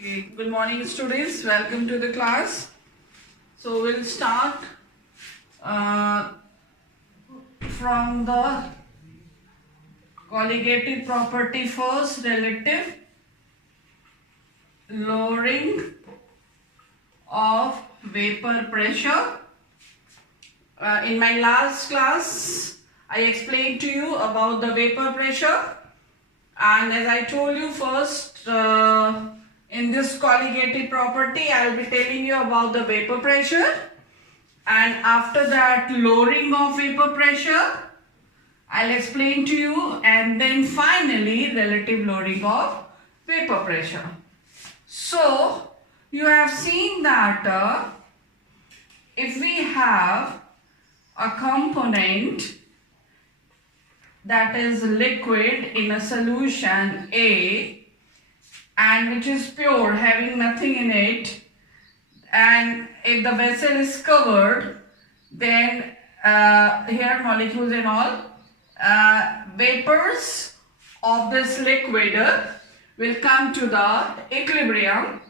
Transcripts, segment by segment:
Okay, good morning students, welcome to the class. So we'll start from the colligative property first, relative lowering of vapor pressure. In my last class I explained to you about the vapor pressure, and as I told you first, in this colligative property I will be telling you about the vapor pressure, and after that lowering of vapor pressure I'll explain to you, and then finally relative lowering of vapor pressure. So you have seen that if we have a component that is liquid in a solution A and which is pure, having nothing in it, and if the vessel is covered, then here molecules and all, vapors of this liquid will come to the equilibrium.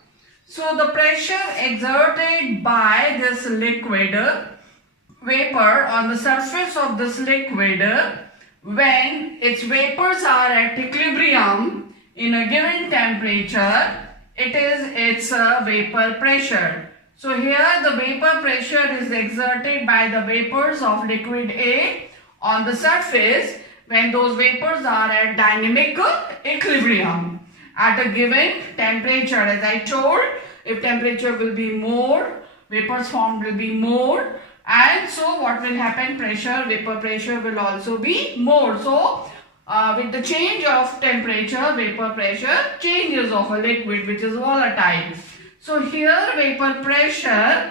So the pressure exerted by this liquid vapor on the surface of this liquid, when its vapors are at equilibrium in a given temperature, it is its vapor pressure. So here the vapor pressure is exerted by the vapors of liquid A on the surface when those vapors are at dynamic equilibrium at a given temperature. As I told, if temperature will be more, vapors formed will be more, and so what will happen? Vapor pressure will also be more. So with the change of temperature, vapor pressure changes of a liquid which is volatile. So here vapor pressure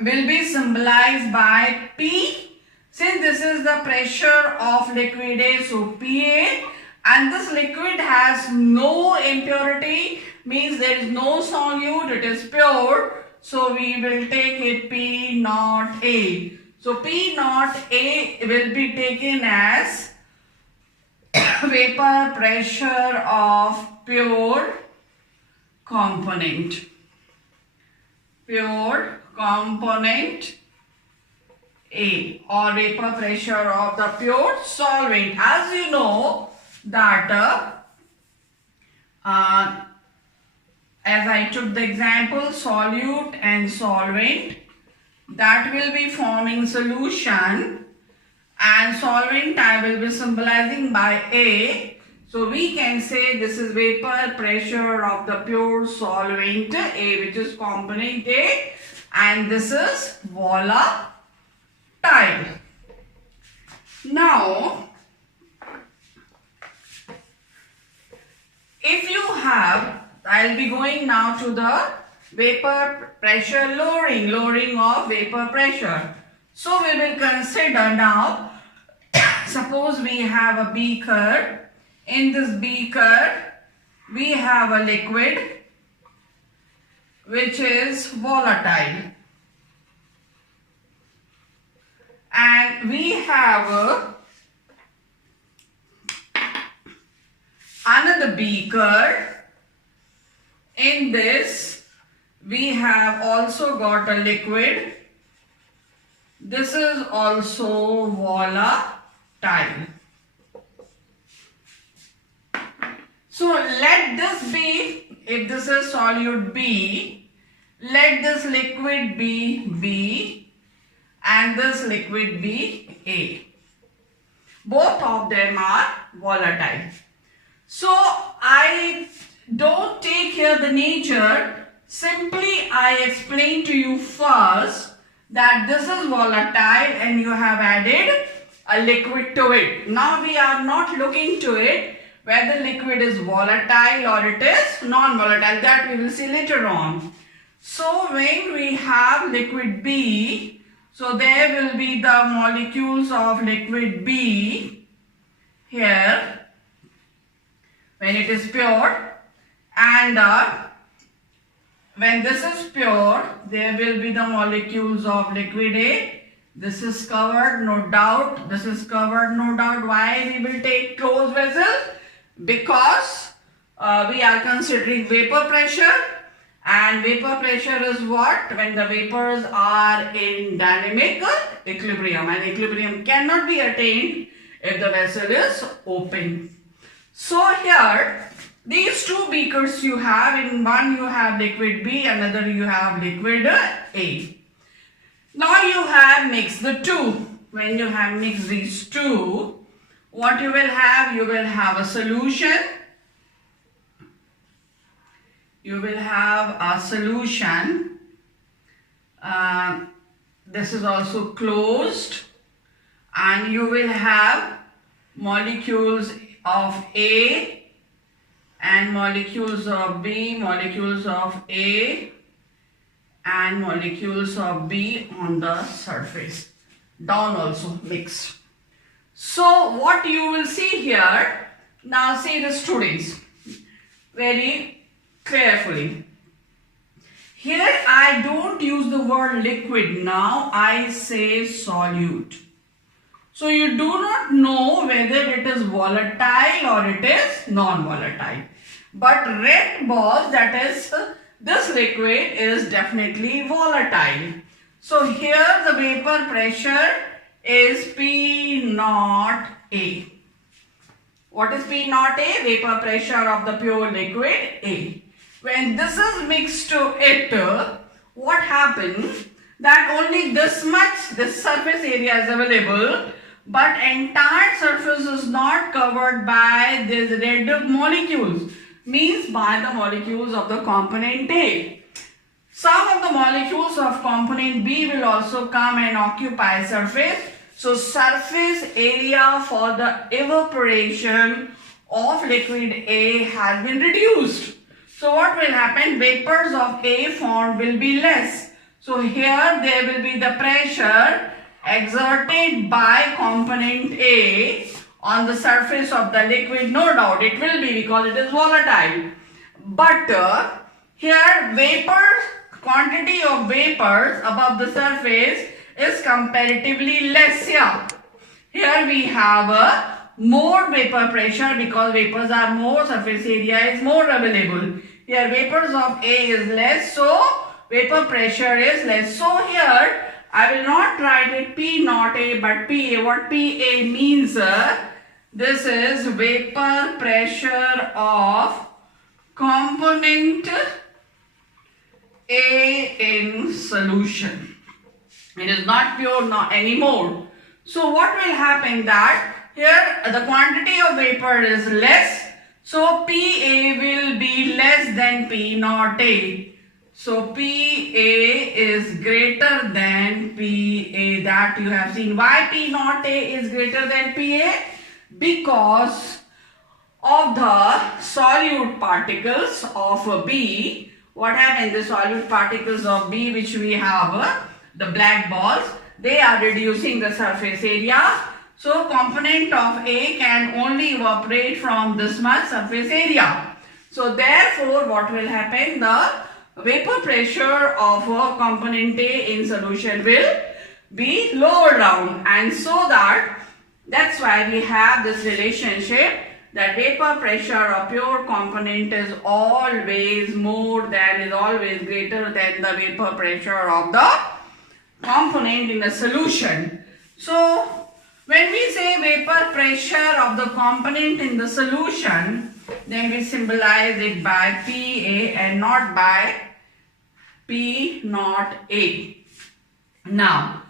will be symbolized by P, since this is the pressure of liquid A, so PA, and this liquid has no impurity, means there is no solute, it is pure. So we will take it P naught A. So P naught A will be taken as vapor pressure of pure component. Pure component A, or vapor pressure of the pure solvent. As you know that as I took the example, solute and solvent, that will be forming solution, and solvent I will be symbolizing by A. So we can say this is vapor pressure of the pure solvent A, which is component A, and this is volatile. Now, if you have, I'll be going now to the vapor pressure lowering of vapor pressure. So we will consider now, suppose we have a beaker. In this beaker we have a liquid which is volatile, and we have another beaker. In this we have also got a liquid. This is also volatile. So let this be, if this is solute B, let this liquid be B and this liquid be A. Both of them are volatile. So I don't take here the nature, simply I explain to you first that this is volatile and you have added a liquid to it. Now we are not looking to it whether liquid is volatile or it is non-volatile, that we will see later on. So when we have liquid B, so there will be the molecules of liquid B here when it is pure, and when this is pure, there will be the molecules of liquid A. This is covered, no doubt. This is covered, no doubt. Why we will take closed vessel? Because we are considering vapor pressure, and vapor pressure is what? When the vapors are in dynamic equilibrium, and equilibrium cannot be attained if the vessel is open. So here these two beakers you have, in one you have liquid B, another you have liquid A. Now you have mixed the two. When you have mixed these two, what you will have? You will have a solution. You will have a solution. This is also closed, and you will have molecules of A and molecules of B, molecules of A and molecules of B on the surface. Down also mixed. So what you will see here, now see the students very carefully. Here I don't use the word liquid, now I say solute. So you do not know whether it is volatile or it is non-volatile. But red balls, that is this liquid, is definitely volatile. So here the vapor pressure is P naught A. What is P naught A? Vapor pressure of the pure liquid A. When this is mixed to it, what happens? That only this much, this surface area is available, but entire surface is not covered by these red molecules, means by the molecules of the component A. Some of the molecules of component B will also come and occupy surface. So surface area for the evaporation of liquid A has been reduced. So what will happen? Vapors of A formed will be less. So here there will be the pressure exerted by component A on the surface of the liquid. No doubt it will be, because it is volatile. But here quantity of vapors above the surface is comparatively less here. Here we have a more vapor pressure because vapors are more, surface area is more available. Here vapors of A is less, so vapor pressure is less. So here I will not write it P naught A but PA. What PA means? This is vapor pressure of component A in solution. It is not pure anymore. So what will happen? That here the quantity of vapor is less, so PA will be less than P naught A. So PA is greater than PA, that you have seen. Why P naught A is greater than PA? Because of the solute particles of B. What happened? The solute particles of B, which we have the black balls, they are reducing the surface area. So component of A can only evaporate from this much surface area. So therefore what will happen? The vapor pressure of component A in solution will be lower down, and so that's why we have this relationship that vapor pressure of pure component is always greater than the vapor pressure of the component in a solution. So when we say vapor pressure of the component in the solution, then we symbolize it by PA and not by P naught A. Now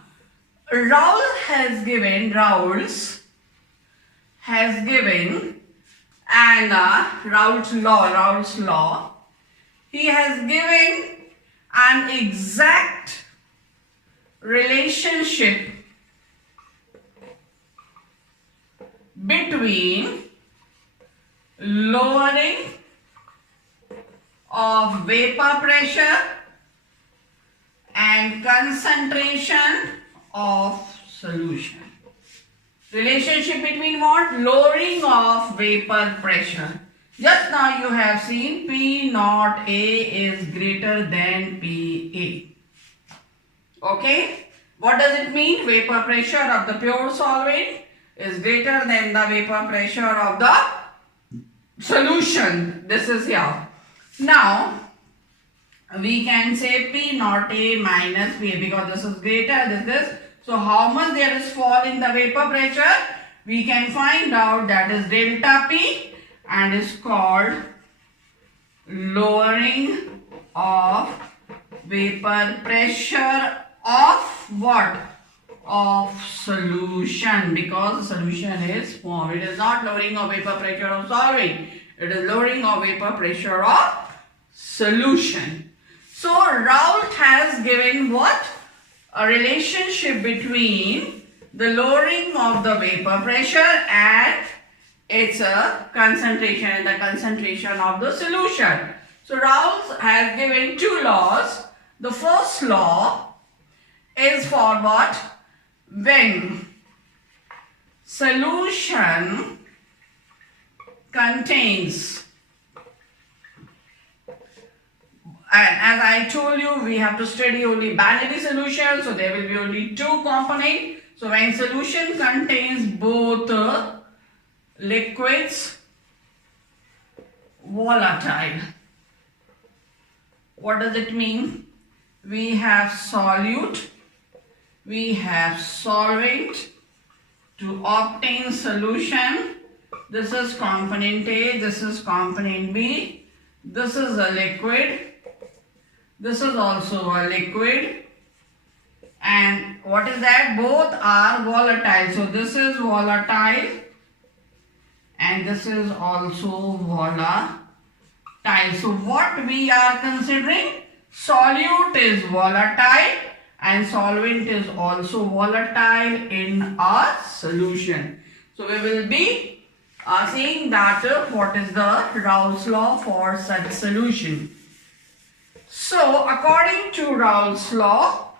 Raoult's law, he has given an exact relationship between lowering of vapor pressure and concentration of solution. Relationship between what? Lowering of vapor pressure. Just now you have seen P naught A is greater than PA. Okay? What does it mean? Vapor pressure of the pure solvent is greater than the vapor pressure of the solution. This is here. Now, we can say P naught A minus P because this is greater than this. So, how much there is fall in the vapor pressure? We can find out that is delta P and is called lowering of vapor pressure of what? Of solution, because the solution is formed. It is not lowering of vapor pressure of solvent. It is lowering of vapor pressure of solution. So Raoult has given what? A relationship between the lowering of the vapor pressure and its concentration and the concentration of the solution. So Raoult has given two laws. The first law is for what? When solution contains, and as I told you, we have to study only binary solutions, so there will be only two components. So when solution contains both liquids, volatile. What does it mean? We have solute, we have solvent. To obtain solution, this is component A, this is component B, this is a liquid, this is also a liquid, and what is that? Both are volatile. So this is volatile and this is also volatile. So what we are considering? Solute is volatile and solvent is also volatile in a solution. So we will be seeing that what is the Raoult's law for such solution. So according to Raoult's law,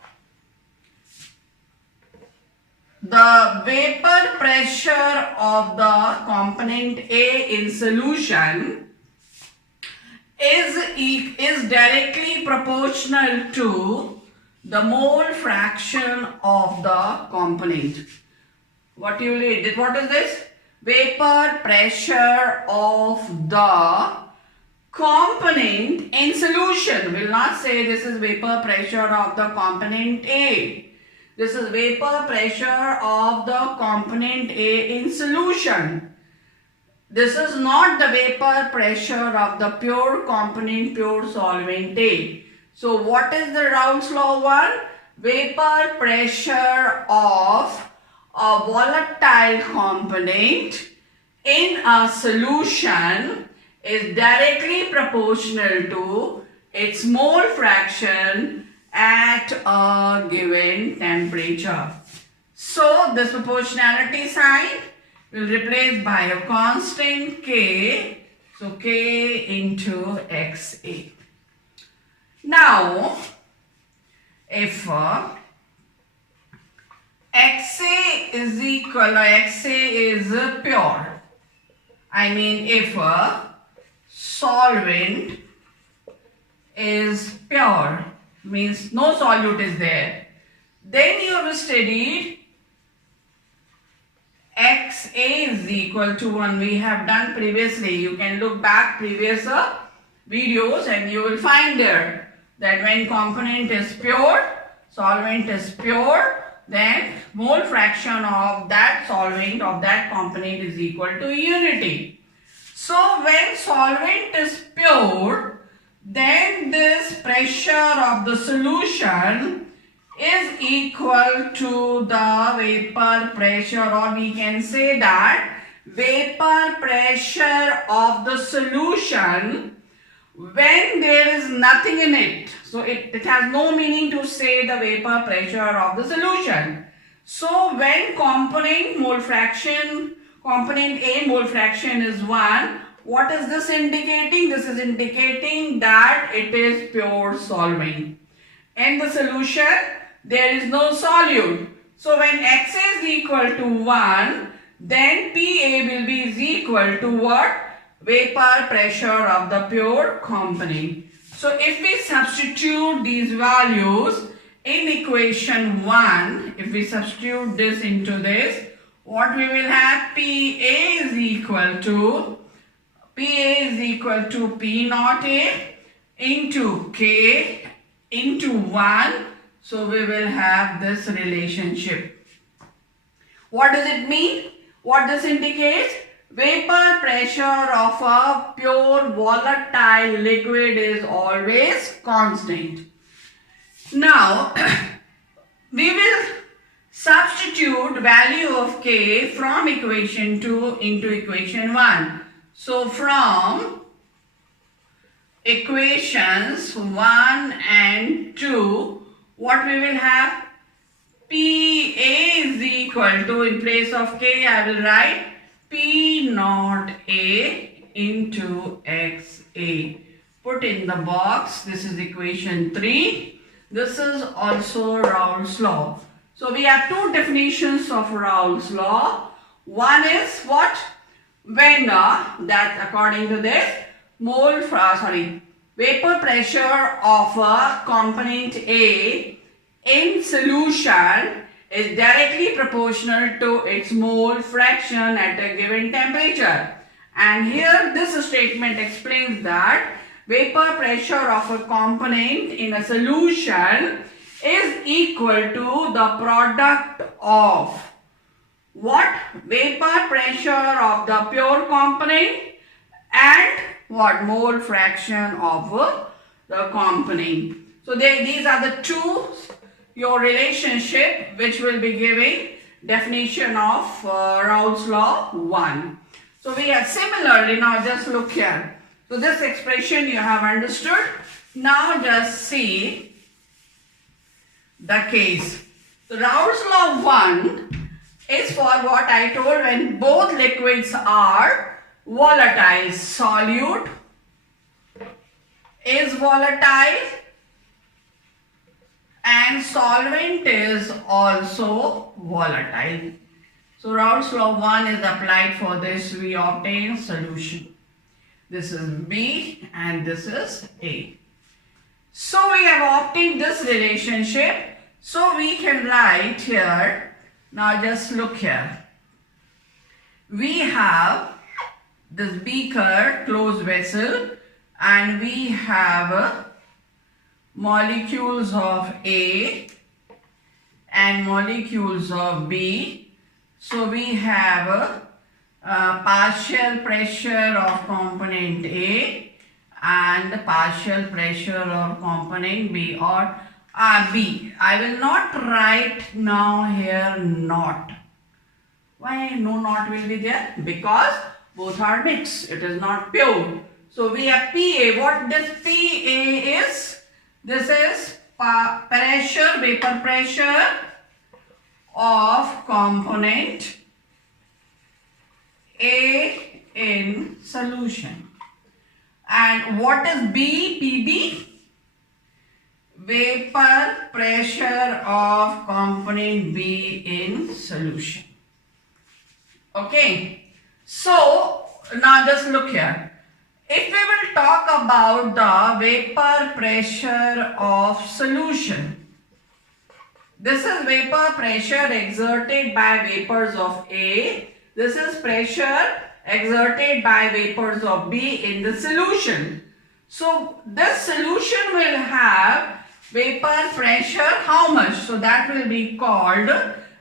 the vapor pressure of the component A in solution is directly proportional to the mole fraction of the component. What you read? What is this? Vapor pressure of the component in solution. Will not say this is vapor pressure of the component A. This is vapor pressure of the component A in solution. This is not the vapor pressure of the pure component, pure solvent A. So what is the Raoult's law 1? Vapor pressure of a volatile component in a solution is directly proportional to its mole fraction at a given temperature. So this proportionality sign will replace by a constant K. So K into XA. Now, if XA is equal, XA is pure. I mean, if solvent is pure, means no solute is there, then you have studied XA is equal to 1. We have done previously. You can look back previous videos and you will find there that when component is pure, solvent is pure, then mole fraction of that solvent of that component is equal to unity. So when solvent is pure, then this pressure of the solution is equal to the vapor pressure, or we can say that vapor pressure of the solution when there is nothing in it. So it has no meaning to say the vapor pressure of the solution. So when component mole fraction, component A mole fraction is 1, what is this indicating? This is indicating that it is pure solvent. In the solution, there is no solute. So when X is equal to 1, then PA will be equal to what? Vapor pressure of the pure component. So if we substitute these values in equation 1, if we substitute this into this, what we will have? PA is equal to PA is equal to P naught A into K into 1. So we will have this relationship. What does it mean? What this indicates? Vapor pressure of a pure volatile liquid is always constant. Now, we will substitute value of K from equation 2 into equation 1. So, from equations 1 and 2, what we will have? PA is equal to, in place of K, I will write P naught A into XA. Put in the box. This is equation 3. This is also Raoult's law. So we have two definitions of Raoult's law. One is what? When that according to this vapor pressure of a component A in solution is directly proportional to its mole fraction at a given temperature. And here this statement explains that vapor pressure of a component in a solution is equal to the product of what? Vapor pressure of the pure component and what? Mole fraction of the component. So these are the two, your relationship which will be giving definition of Raoult's law 1. So we have similarly, now just look here. So this expression you have understood. Now just see the case. So Raoult's law 1 is for what I told, when both liquids are volatile. Solute is volatile and solvent is also volatile. So Raoult's law 1 is applied for this. We obtain solution. This is B and this is A. So we have obtained this relationship. So we can write here. Now just look here. We have this beaker, closed vessel, and we have molecules of A and molecules of B. So we have partial pressure of component A and partial pressure of component B, or B. I will not write now here not. Why no not will be there? Because both are mixed. It is not pure. So we have PA. What this PA is? This is pressure, vapor pressure of component A in solution. And what is B? PB? Vapor pressure of component B in solution. Okay. So now just look here. If we will talk about the vapor pressure of solution, this is vapor pressure exerted by vapors of A. This is pressure exerted by vapors of B in the solution. So this solution will have vapor pressure how much? So that will be called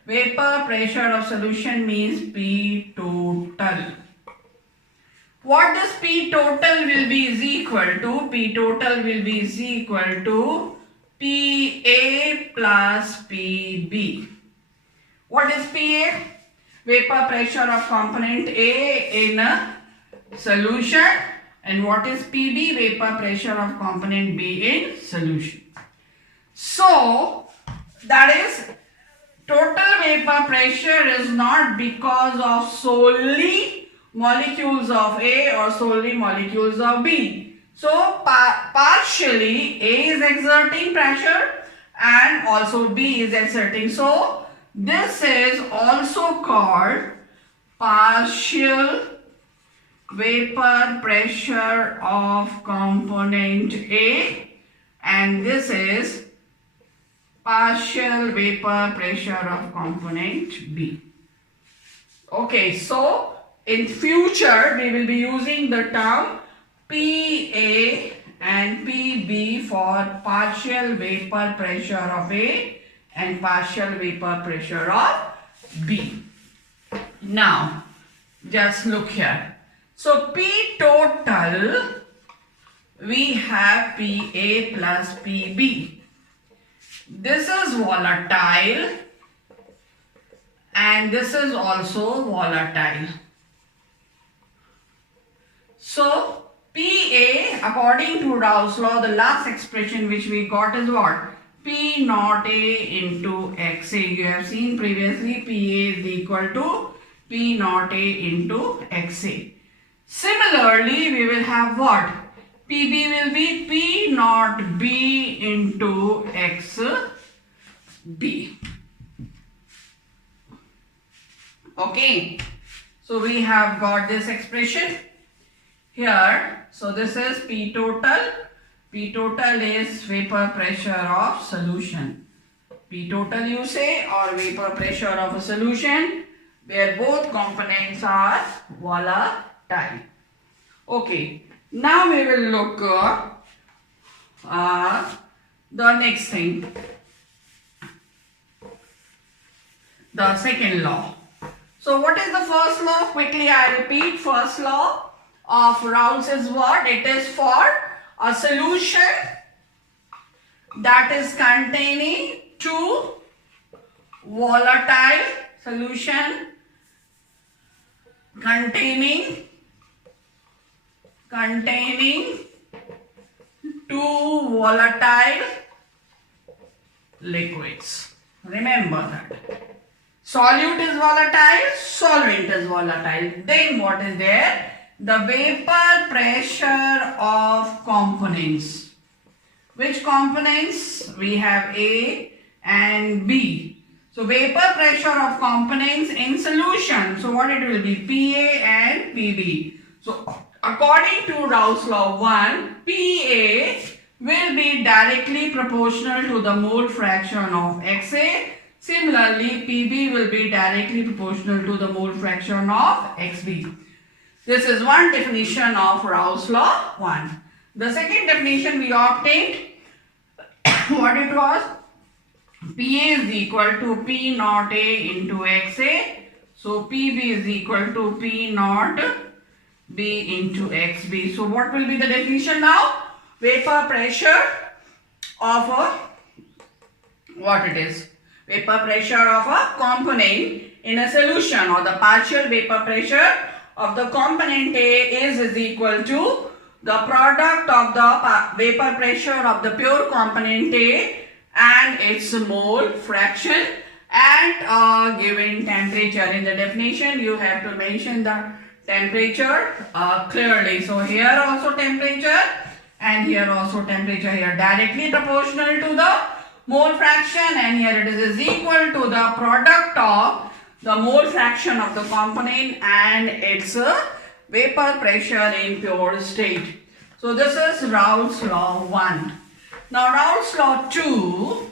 vapor pressure of solution, means P total. What this P total will be is equal to? P total will be is equal to PA plus PB. What is PA? Vapor pressure of component A in a solution. And what is PB? Vapor pressure of component B in solution. So that is, total vapor pressure is not because of solely molecules of A or solely molecules of B. So partially A is exerting pressure and also B is exerting. So this is also called partial vapor pressure of component A, and this is partial vapor pressure of component B. Okay, so In future, we will be using the term PA and PB for partial vapor pressure of A and partial vapor pressure of B. Now, just look here. So, P total, we have PA plus PB. This is volatile and this is also volatile. So, PA, according to Raoult's law, the last expression which we got is what? P naught A into XA. You have seen previously PA is equal to P naught A into XA. Similarly, we will have what? PB will be P naught B into XB. Okay. So, we have got this expression here. So, this is P total. P total is vapor pressure of solution. P total you say, or vapor pressure of a solution where both components are volatile. Okay. Now we will look the next thing. The second law. So what is the first law? Quickly I repeat. First law of Raoult's is what? It is for a solution that is containing two volatile solution containing two volatile liquids. Remember that. Solute is volatile, solvent is volatile. Then what is there? The vapor pressure of components. Which components? We have A and B. So vapor pressure of components in solution. So what it will be? PA and PB. So according to Raoult's law 1, PA will be directly proportional to the mole fraction of XA. Similarly, PB will be directly proportional to the mole fraction of XB. This is one definition of Raoult's law 1. The second definition we obtained, what it was? PA is equal to P naught A into XA. So PB is equal to P naught B into XB. So what will be the definition now? Vapor pressure of a, what it is? Vapor pressure of a component in a solution, or the partial vapor pressure of the component A is equal to the product of the vapor pressure of the pure component A and its mole fraction at a given temperature. In the definition, you have to mention the temperature clearly. So here also temperature and here also temperature, here directly proportional to the mole fraction, and here it is equal to the product of the mole fraction of the component and its vapor pressure in pure state. So this is Raoult's law 1. Now Raoult's law 2.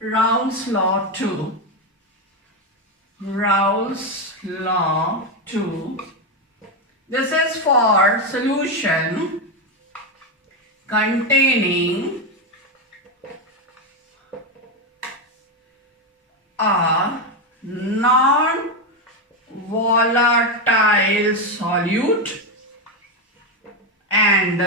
Raoult's law 2. Raoult's law 2. This is for solution containing a non-volatile solute and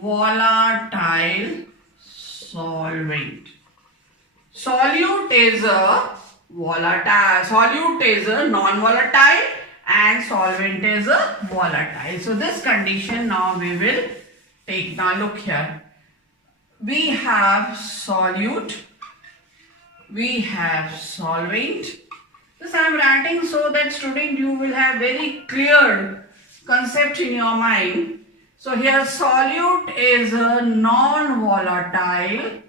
volatile solvent. Solute is a volatile, solute is a non-volatile and solvent is a volatile. So this condition now we will take. Now look here. We have solute, we have solvent. This I am writing so that student you will have very clear concept in your mind. So here solute is a non-volatile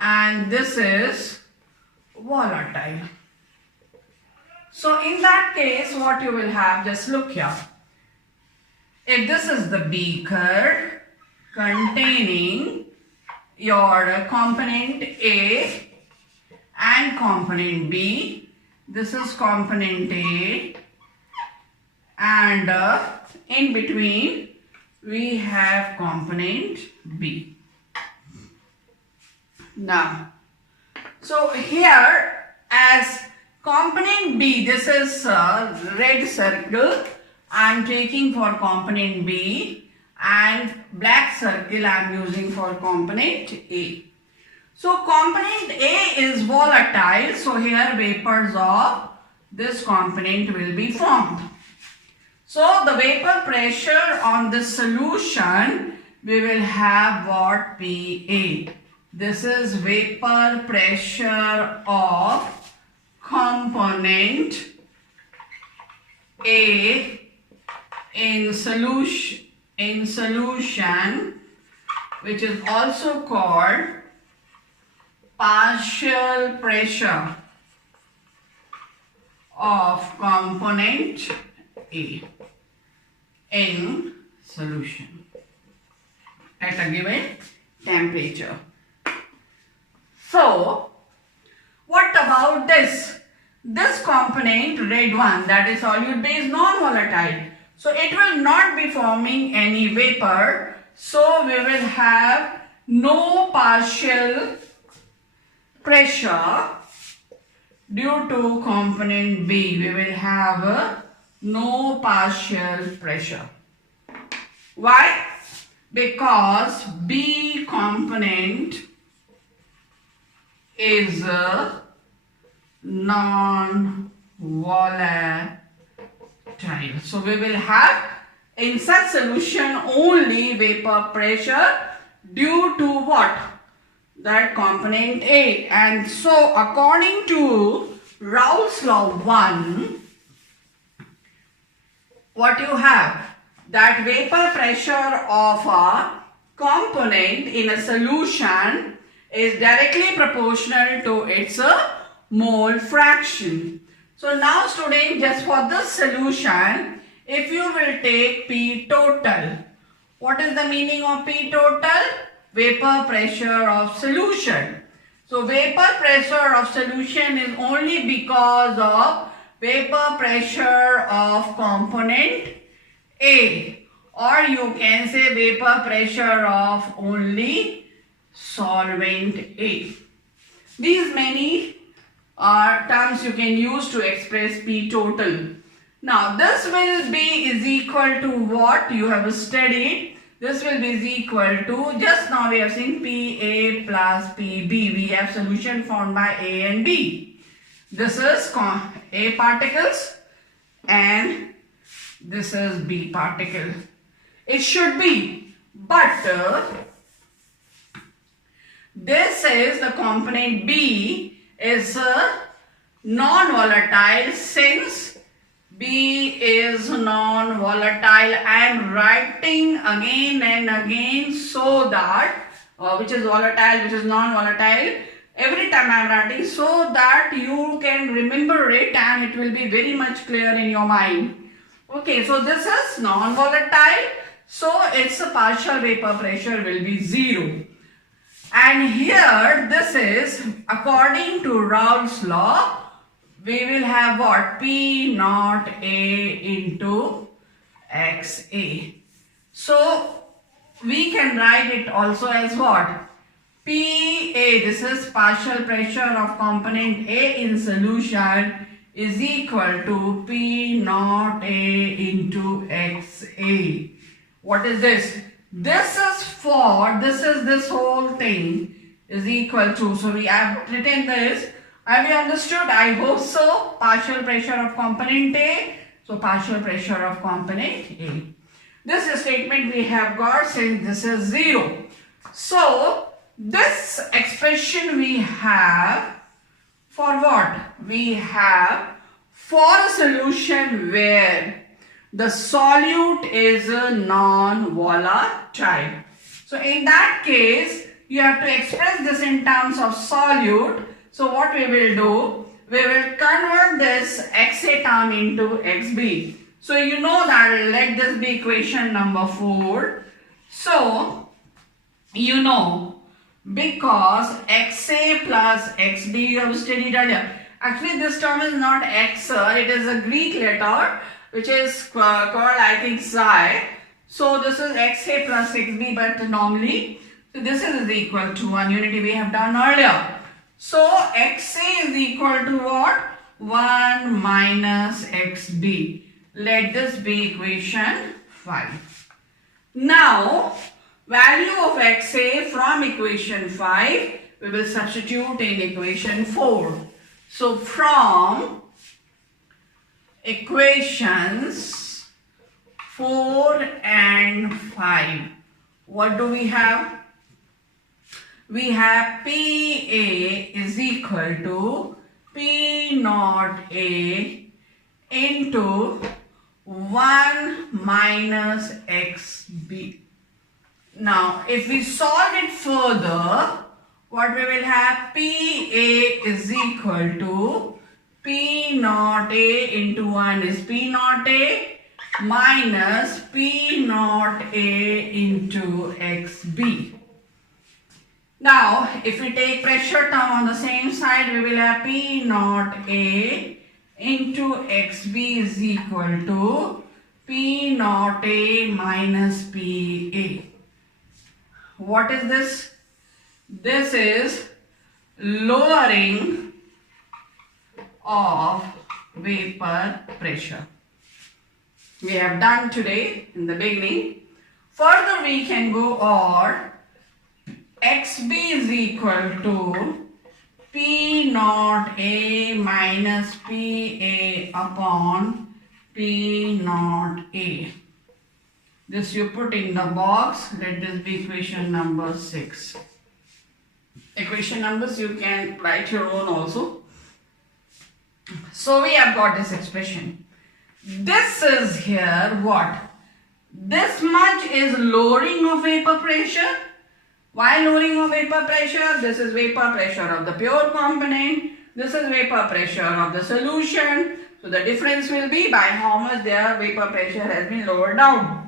and this is volatile. So in that case what you will have, just look here. If this is the beaker containing your component A and component B, This is component A, and in between we have component B. Now, so here as component B, this is a red circle I am taking for component B, and black circle I am using for component A. So component A is volatile, so here vapors of this component will be formed. So the vapor pressure on this solution, we will have what? PA. This is vapor pressure of component A in solution, which is also called partial pressure of component A in solution at a given temperature. So, what about this? This component, red one, that is solute base non-volatile. So, it will not be forming any vapor. So, we will have no partial pressure due to component B. We will have no partial pressure. Why? Because B component is non-volatile. So we will have in such solution only vapor pressure due to what? That component A. And so according to Raoult's law 1, what you have? That vapor pressure of a component in a solution is directly proportional to its mole fraction. So now students, just for this solution, if you will take P total, what is the meaning of P total? Vapor pressure of solution. So vapor pressure of solution is only because of vapor pressure of component A, or you can say vapor pressure of only solvent A. These many terms you can use to express P total. Now this will be is equal to what you have studied. This will be is equal to, just now we have seen PA plus PB. We have solution formed by A and B. This is A particles and this is B particle. It should be, but this is the component B is non-volatile. Since B is non-volatile, I am writing again and again so that which is volatile, which is non-volatile. Every time I am writing so that you can remember it and it will be very much clear in your mind. Okay, so this is non-volatile, so its partial vapor pressure will be 0. And here this is according to Raoult's law, we will have what? P naught A into XA. So we can write it also as what? PA, this is partial pressure of component A in solution, is equal to P naught A into XA. What is this? This is for, this whole thing is equal to, so we have written this. Have you understood? I hope so. Partial pressure of component A, so partial pressure of component A. This statement we have got since this is 0. So this expression we have for what? We have for a solution where the solute is non-volatile. So in that case, you have to express this in terms of solute. So what we will do, we will convert this XA term into XB. So you know that, let this be equation number 4. So you know, because XA plus XB you have studied earlier, Actually, this term is not X, it is a Greek letter which is called, I think, Xi. So this is XA plus XB, but normally, so this is equal to 1 unity we have done earlier. So XA is equal to what? 1 minus XB. Let this be equation 5. Now, value of XA from equation 5, we will substitute in equation 4. So from equations 4 and 5, what do we have? We have PA is equal to P naught A into 1 minus XB. Now, if we solve it further, what we will have? PA is equal to P naught A into 1 is P naught A minus P naught A into XB. Now, if we take pressure term on the same side, we will have P naught A into XB is equal to P naught A minus PA. What is this? This is lowering of vapor pressure. We have done today in the beginning. Further we can go, or XB is equal to P naught A minus PA upon P naught A. This you put in the box. Let this be equation number 6. Equation numbers you can write your own also. So we have got this expression. This is here what? This much is lowering of vapor pressure. Why lowering of vapor pressure? This is vapor pressure of the pure component. This is vapor pressure of the solution. So the difference will be by how much their vapor pressure has been lowered down.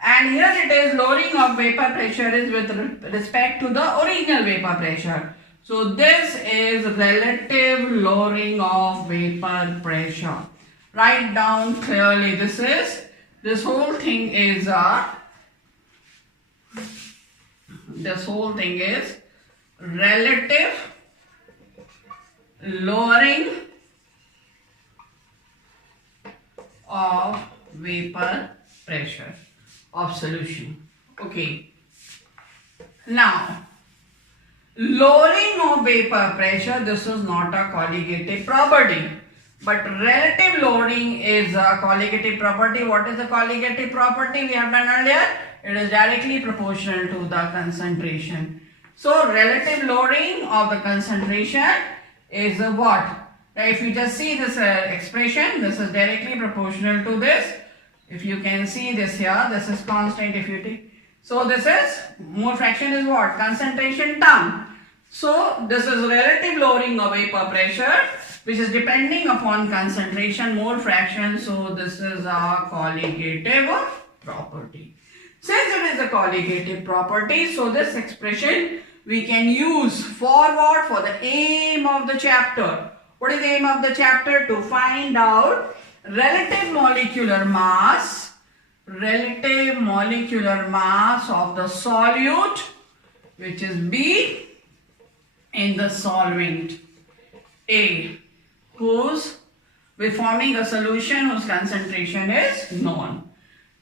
And here it is lowering of vapor pressure is with respect to the original vapor pressure. So this is relative lowering of vapor pressure. Write down clearly this whole thing is relative lowering of vapor pressure of solution. Okay. Now, lowering of vapor pressure, this is not a colligative property, but relative lowering is a colligative property. What is the colligative property we have done earlier? It is directly proportional to the concentration. So, relative lowering of the concentration is what? If you just see this expression, this is directly proportional to this. If you can see this here, this is constant if you take. So this is, mole fraction is what? Concentration term. So this is relative lowering of vapor pressure, which is depending upon concentration, mole fraction. So this is a colligative property. Since it is a colligative property, so this expression we can use for what? For the aim of the chapter. What is the aim of the chapter? To find out relative molecular mass of the solute, which is B, in the solvent A, whose we're forming a solution whose concentration is known.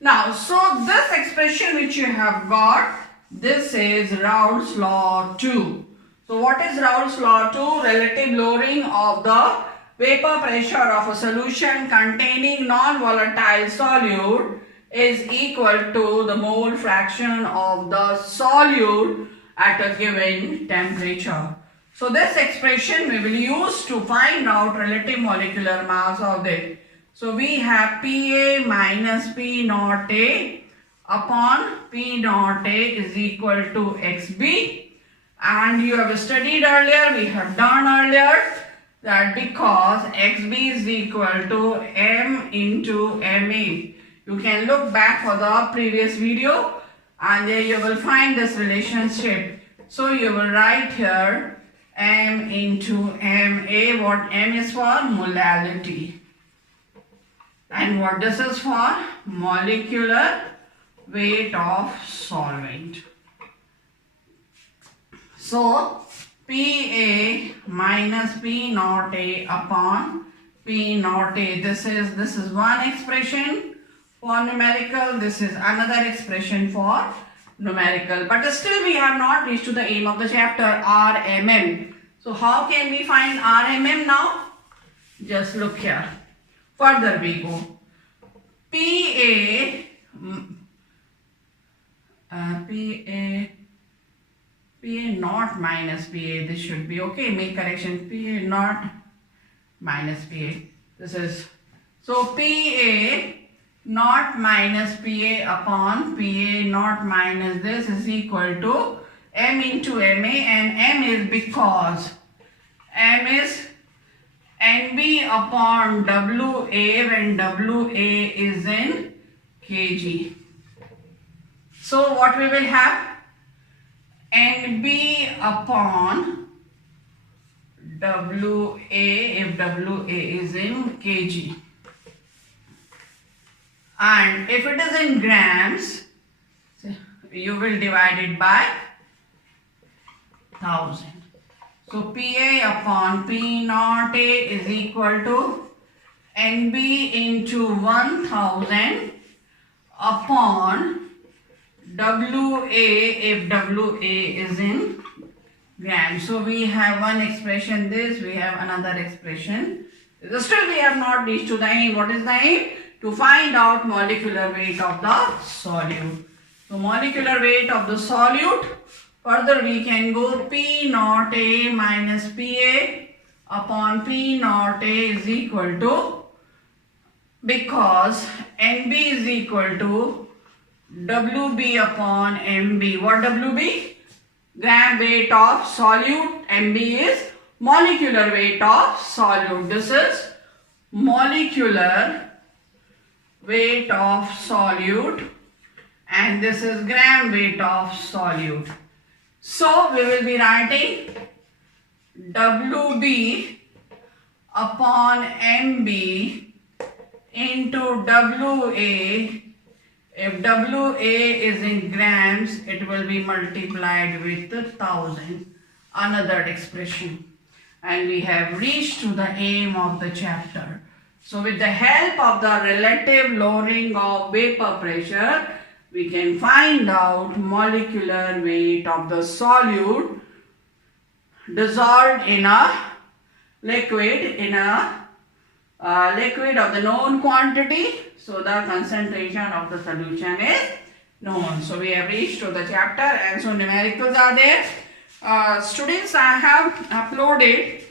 Now, so this expression which you have got, this is Raoult's law 2. So what is Raoult's law 2? Relative lowering of the vapor pressure of a solution containing non-volatile solute is equal to the mole fraction of the solute at a given temperature. So this expression we will use to find out relative molecular mass of it. So we have PA minus P naught A upon P naught A is equal to XB. And you have studied earlier, we have done earlier, that because XB is equal to M into MA. You can look back for the previous video and there you will find this relationship. So you will write here M into MA. What M is for? Molality. And what this is for? Molecular weight of solvent. So PA minus P naught A upon P naught A. This is one expression for numerical. This is another expression for numerical. But still we have not reached to the aim of the chapter, RMM. So how can we find RMM now? Just look here. Further we go. PA naught minus PA. This should be okay. Make correction. PA naught minus PA. This is so PA naught minus PA upon PA naught minus this is equal to M into MA, and M is because M is NB upon WA when WA is in kg. So what we will have? NB upon WA if WA is in kg. And if it is in grams, you will divide it by 1000. So PA upon P naught A is equal to NB into 1000 upon WA if WA is in grams. So we have one expression this, we have another expression. Still we have not reached to the aim. What is the aim? To find out molecular weight of the solute. So molecular weight of the solute. Further we can go P naught A minus PA upon P naught A is equal to, because NB is equal to WB upon MB. What WB? Gram weight of solute. MB is molecular weight of solute. This is molecular weight of solute and this is gram weight of solute. So we will be writing WB upon MB into WA. If WA is in grams, it will be multiplied with 1000. Another expression. And we have reached to the aim of the chapter. So with the help of the relative lowering of vapor pressure, we can find out molecular weight of the solute dissolved in a liquid, liquid of the known quantity. So the concentration of the solution is known. So we have reached to the chapter, and so numericals are there. Students, I have uploaded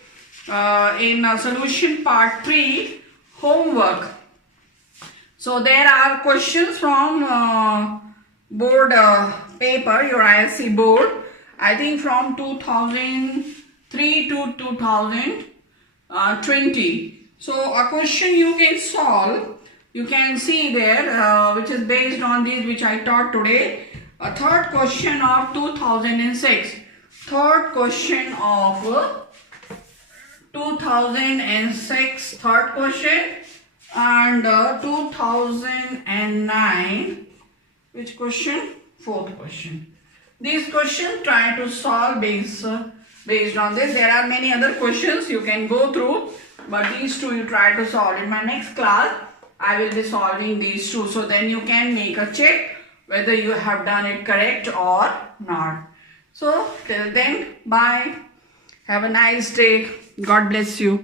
in solution part 3 homework. So there are questions from board paper, your ISC board, I think from 2003 to 2020. So a question you can solve, you can see there, which is based on these which I taught today. A third question of 2006. Third question of 2006, third question, and 2009, which question? Fourth question. These questions try to solve based on this. There are many other questions you can go through, but these two you try to solve. In my next class, I will be solving these two. So then you can make a check whether you have done it correct or not. So till then, bye. Have a nice day. God bless you.